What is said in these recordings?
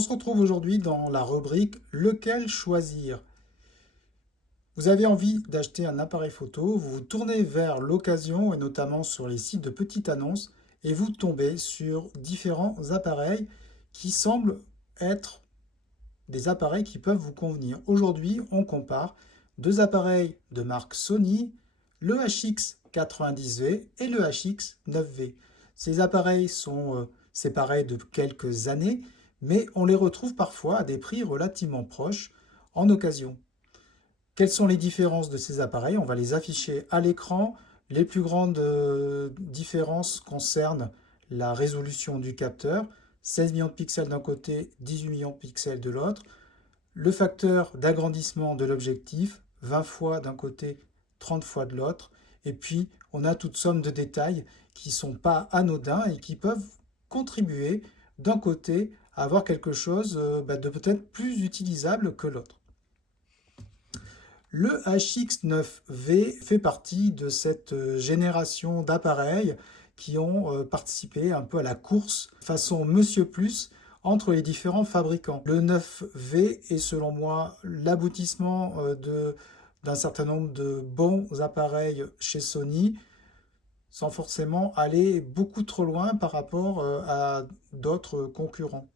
On se retrouve aujourd'hui dans la rubrique Lequel choisir? Vous avez envie d'acheter un appareil photo, vous vous tournez vers l'occasion et notamment sur les sites de petites annonces et vous tombez sur différents appareils qui semblent être des appareils qui peuvent vous convenir. Aujourd'hui, on compare deux appareils de marque Sony, le HX90V et le HX9V. Ces appareils sont séparés de quelques années, mais on les retrouve parfois à des prix relativement proches en occasion. Quelles sont les différences de ces appareils? On va les afficher à l'écran. Les plus grandes différences concernent la résolution du capteur, 16 millions de pixels d'un côté, 18 millions de pixels de l'autre. Le facteur d'agrandissement de l'objectif, 20 fois d'un côté, 30 fois de l'autre. Et puis, on a toute somme de détails qui ne sont pas anodins et qui peuvent contribuer d'un côté à avoir quelque chose de peut-être plus utilisable que l'autre. Le HX9V fait partie de cette génération d'appareils qui ont participé un peu à la course façon Monsieur Plus entre les différents fabricants. Le 9V est selon moi l'aboutissement d'un certain nombre de bons appareils chez Sony, sans forcément aller beaucoup trop loin par rapport à d'autres concurrents.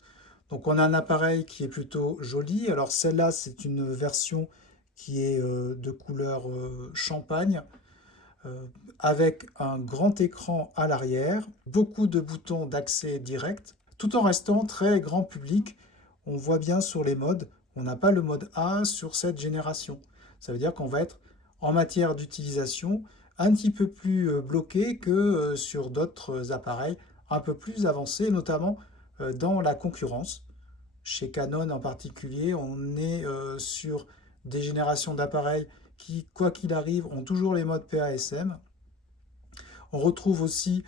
Donc on a un appareil qui est plutôt joli. Alors celle-là, c'est une version qui est de couleur champagne, avec un grand écran à l'arrière, beaucoup de boutons d'accès direct, tout en restant très grand public. On voit bien sur les modes, on n'a pas le mode A sur cette génération. Ça veut dire qu'on va être en matière d'utilisation un petit peu plus bloqué que sur d'autres appareils un peu plus avancés, notamment dans la concurrence. Chez Canon en particulier, on est sur des générations d'appareils qui, quoi qu'il arrive, ont toujours les modes PASM. On retrouve aussi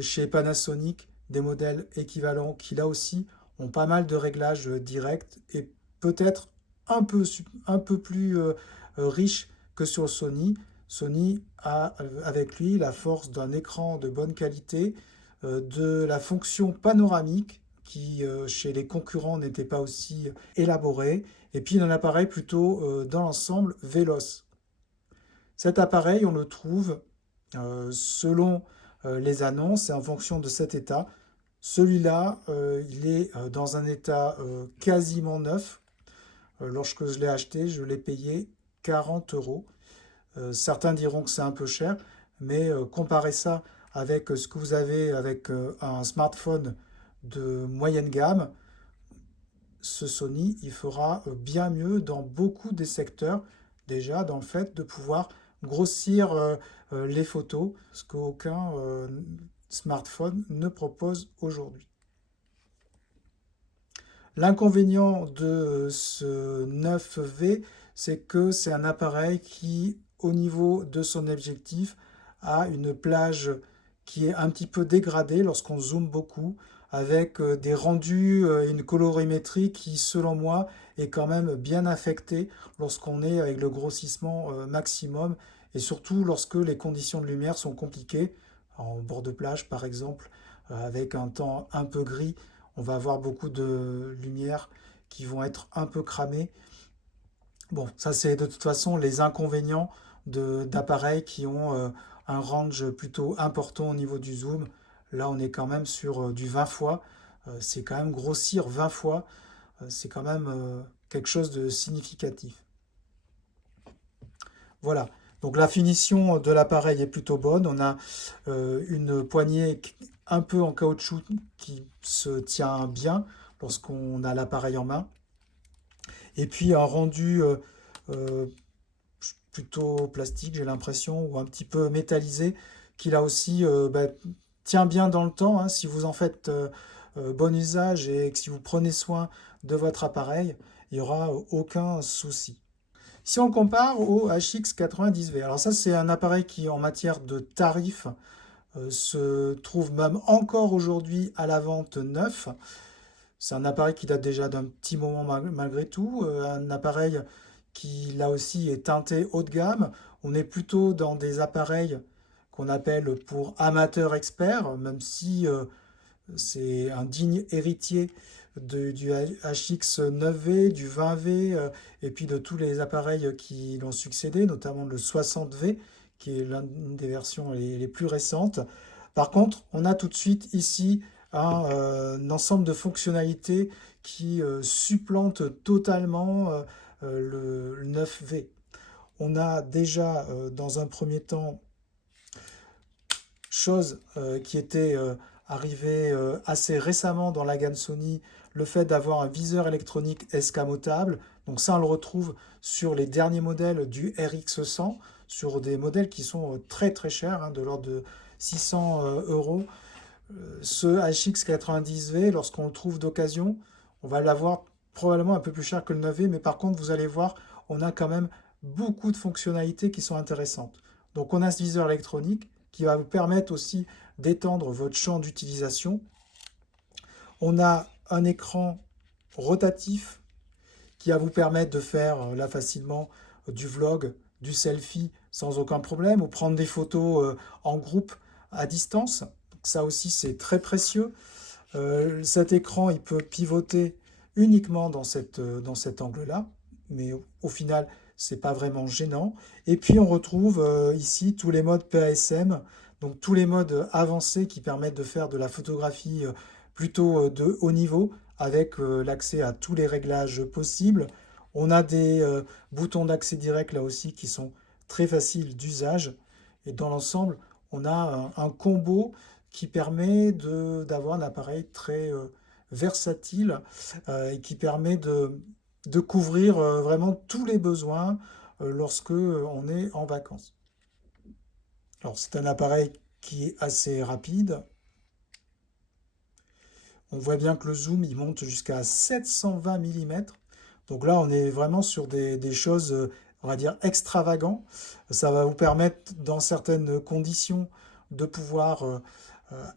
chez Panasonic des modèles équivalents qui, là aussi, ont pas mal de réglages directs et peut-être un peu plus riches que sur Sony. Sony a avec lui la force d'un écran de bonne qualité, de la fonction panoramique qui chez les concurrents n'était pas aussi élaborée, et puis d'un appareil plutôt dans l'ensemble véloce. Cet appareil, on le trouve selon les annonces et en fonction de cet état. Celui-là, il est dans un état quasiment neuf. Lorsque je l'ai acheté, je l'ai payé 40 euros. Certains diront que c'est un peu cher, mais comparez ça avec ce que vous avez avec un smartphone de moyenne gamme, ce Sony, il fera bien mieux dans beaucoup des secteurs, déjà dans le fait de pouvoir grossir les photos, ce qu'aucun smartphone ne propose aujourd'hui. L'inconvénient de ce 9V, c'est que c'est un appareil qui, au niveau de son objectif, a une plage qui est un petit peu dégradée lorsqu'on zoome beaucoup, avec des rendus et une colorimétrie qui, selon moi, est quand même bien affectée lorsqu'on est avec le grossissement maximum, et surtout lorsque les conditions de lumière sont compliquées, en bord de plage par exemple, avec un temps un peu gris, on va avoir beaucoup de lumières qui vont être un peu cramées. Bon, ça c'est de toute façon les inconvénients d'appareils qui ont un range plutôt important au niveau du zoom. Là, on est quand même sur du 20 fois. C'est quand même grossir 20 fois. C'est quand même quelque chose de significatif. Voilà. Donc la finition de l'appareil est plutôt bonne. On a une poignée un peu en caoutchouc qui se tient bien lorsqu'on a l'appareil en main. Et puis un rendu euh, plutôt plastique, j'ai l'impression, ou un petit peu métallisé, qui là aussi tient bien dans le temps. Hein. Si vous en faites bon usage et que si vous prenez soin de votre appareil, il n'y aura aucun souci. Si on compare au HX90V, alors ça c'est un appareil qui en matière de tarifs se trouve même encore aujourd'hui à la vente neuf. C'est un appareil qui date déjà d'un petit moment malgré tout, un appareil qui là aussi est teinté haut de gamme. On est plutôt dans des appareils qu'on appelle pour amateurs experts, même si c'est un digne héritier du HX9V, du 20V, et puis de tous les appareils qui l'ont succédé, notamment le 60V, qui est l'une des versions les plus récentes. Par contre, on a tout de suite ici un ensemble de fonctionnalités qui supplante totalement le 9V. On a déjà, dans un premier temps, chose qui était arrivée assez récemment dans la gamme Sony, le fait d'avoir un viseur électronique escamotable. Donc ça, on le retrouve sur les derniers modèles du RX100, sur des modèles qui sont très très chers, hein, de l'ordre de 600 euros. Ce HX90V, lorsqu'on le trouve d'occasion, on va l'avoir probablement un peu plus cher que le 9V, mais par contre, vous allez voir, on a quand même beaucoup de fonctionnalités qui sont intéressantes. Donc on a ce viseur électronique qui va vous permettre aussi d'étendre votre champ d'utilisation. On a un écran rotatif qui va vous permettre de faire là facilement du vlog, du selfie sans aucun problème, ou prendre des photos en groupe à distance. Donc ça aussi c'est très précieux. Cet écran il peut pivoter uniquement dans cet angle-là, mais au final c'est pas vraiment gênant. Et puis on retrouve ici tous les modes PASM, donc tous les modes avancés qui permettent de faire de la photographie plutôt de haut niveau, avec l'accès à tous les réglages possibles. On a des boutons d'accès direct là aussi qui sont très faciles d'usage. Et dans l'ensemble, on a un combo qui permet d'avoir un appareil très versatile et qui permet de couvrir vraiment tous les besoins lorsque on est en vacances. Alors c'est un appareil qui est assez rapide. On voit bien que le zoom il monte jusqu'à 720 mm. Donc là on est vraiment sur des choses, on va dire, extravagantes. Ça va vous permettre dans certaines conditions de pouvoir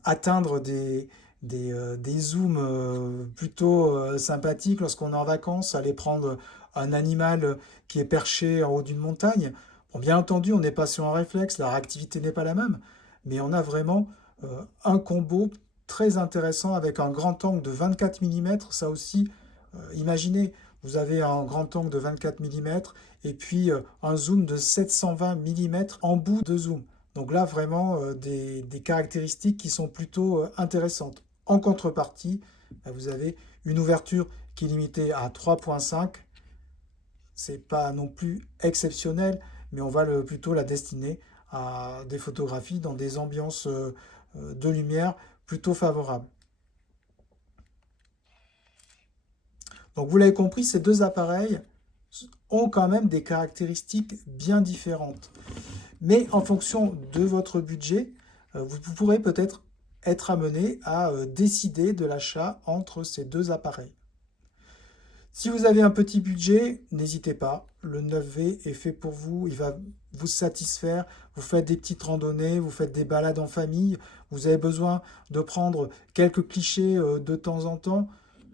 atteindre des zooms plutôt sympathiques lorsqu'on est en vacances, aller prendre un animal qui est perché en haut d'une montagne. Bon, bien entendu, on n'est pas sur un réflexe, la réactivité n'est pas la même, mais on a vraiment un combo très intéressant avec un grand angle de 24 mm. Ça aussi, imaginez, vous avez un grand angle de 24 mm et puis un zoom de 720 mm en bout de zoom. Donc là, vraiment, des caractéristiques qui sont plutôt intéressantes. En contrepartie, vous avez une ouverture qui est limitée à 3.5. C'est pas non plus exceptionnel, mais on va plutôt la destiner à des photographies dans des ambiances de lumière plutôt favorables. Donc vous l'avez compris, ces deux appareils ont quand même des caractéristiques bien différentes. Mais en fonction de votre budget, vous pourrez peut-être être amené à décider de l'achat entre ces deux appareils. Si vous avez un petit budget, n'hésitez pas. Le 9V est fait pour vous, il va vous satisfaire. Vous faites des petites randonnées, vous faites des balades en famille, vous avez besoin de prendre quelques clichés de temps en temps.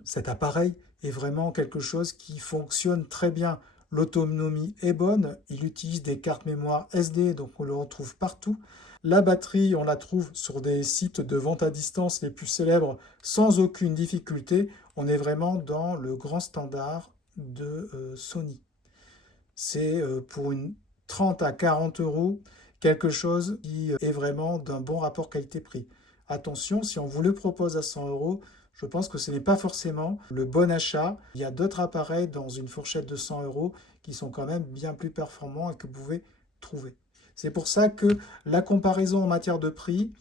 Cet appareil est vraiment quelque chose qui fonctionne très bien. L'autonomie est bonne, il utilise des cartes mémoire SD, donc on le retrouve partout. La batterie, on la trouve sur des sites de vente à distance les plus célèbres sans aucune difficulté. On est vraiment dans le grand standard de Sony. C'est pour une 30 à 40 euros quelque chose qui est vraiment d'un bon rapport qualité-prix. Attention, si on vous le propose à 100 euros, je pense que ce n'est pas forcément le bon achat. Il y a d'autres appareils dans une fourchette de 100 euros qui sont quand même bien plus performants et que vous pouvez trouver. C'est pour ça que la comparaison en matière de prix,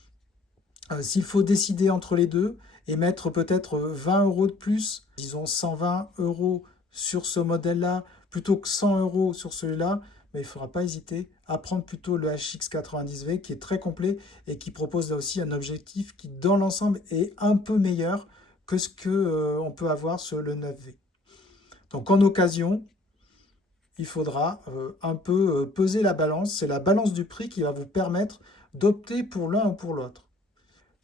s'il faut décider entre les deux et mettre peut-être 20 euros de plus, disons 120 euros sur ce modèle-là, plutôt que 100 euros sur celui-là, mais il ne faudra pas hésiter à prendre plutôt le HX90V qui est très complet et qui propose là aussi un objectif qui dans l'ensemble est un peu meilleur que ce qu'on peut avoir sur le 9V. Donc en occasion, il faudra un peu peser la balance. C'est la balance du prix qui va vous permettre d'opter pour l'un ou pour l'autre.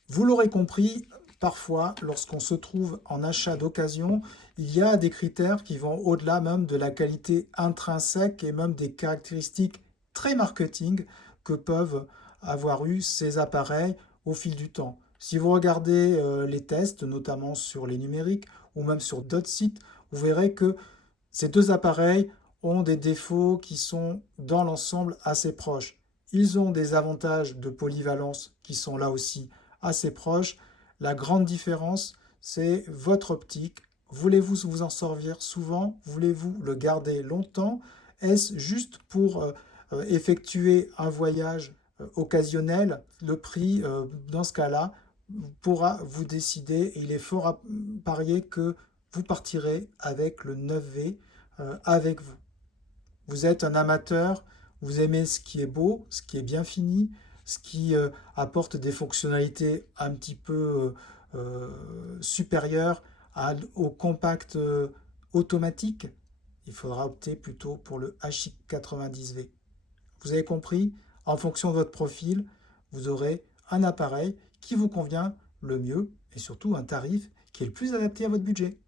Vous l'aurez compris, parfois, lorsqu'on se trouve en achat d'occasion, il y a des critères qui vont au-delà même de la qualité intrinsèque et même des caractéristiques très marketing que peuvent avoir eu ces appareils au fil du temps. Si vous regardez les tests, notamment sur les numériques ou même sur d'autres sites, vous verrez que ces deux appareils ont des défauts qui sont dans l'ensemble assez proches. Ils ont des avantages de polyvalence qui sont là aussi assez proches. La grande différence, c'est votre optique. Voulez-vous vous en servir souvent? Voulez-vous le garder longtemps? Est-ce juste pour effectuer un voyage occasionnel? Le prix, dans ce cas-là, pourra vous décider et il est fort à parier que vous partirez avec le 9V avec vous. Vous êtes un amateur, vous aimez ce qui est beau, ce qui est bien fini, ce qui apporte des fonctionnalités un petit peu supérieures au compact automatique. Il faudra opter plutôt pour le HX90V. Vous avez compris? En fonction de votre profil, vous aurez un appareil qui vous convient le mieux et surtout un tarif qui est le plus adapté à votre budget.